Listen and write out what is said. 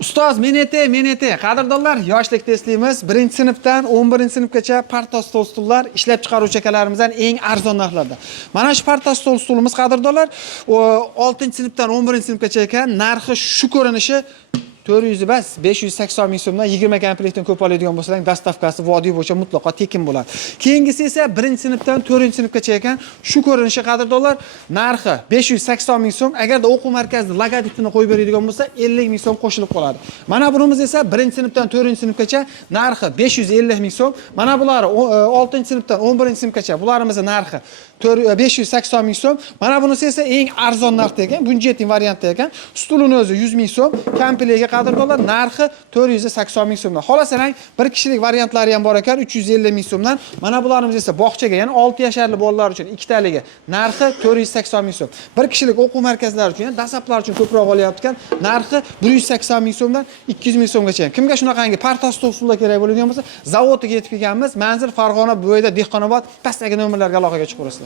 Ustoz, men aytay. Qadrdonlar, yoshlik testlaymiz. 1-sinfdan 11-sinfgacha parta stol stullar ishlab chiqaruvchi akalarimizdan eng arzon narxlarda. Mana shu parta stol stulimiz qadrdonlar, 6-sinfdan 11-sinfgacha ekan. Narxi shu ko'rinishi 400 bas 580 ming so'mdan 20 komplektdan ko'p oladigan bo'lsang, dastavkasi vodiy bo'yicha mutlaqo tekin bo'ladi. Keyingisi esa 1-sinfdan 4-sinfgacha ekan. Shu ko'rinishi qadrdonlar, narxi 580 ming so'm. Agarda o'quv markazida logotipini qo'yib beradigan bo'lsa, 50 ming so'm qo'shilib qoladi. Mana bunimiz esa 1-sinfdan 4-sinfgacha narxi 550 ming so'm. Mana bulari 6-sinfdan 11-sinfgacha bularimiz narxi 580 ming so'm. Mana bunisi esa eng arzon narxda ekan, budjetli variantda ekan. Stulini o'zi 100 ming so'm, komplektiga qadrdonlar narxi 480 ming so'mdan. Xohlasanang bir kishilik variantlari ham bor ekan 350 ming so'mdan. Mana bularimiz esa bog'chaga, ya'ni 6 yoshli bolalar uchun ikkitaligi narxi 480 ming so'm. Bir kishilik o'quv markazlari uchun, ya'ni dastlablar uchun ko'proq olyapti ekan, narxi 180 ming so'mdan 200 ming so'mgacha. Kimga shunaqangi parta stol stullar kerak bo'ladigan bo'lsa, zavodiga yetib kelganmiz. Manzil Farg'ona bo'yida Dehqonobod pastdagi nomerlarga aloqaga chiqaverasizlar.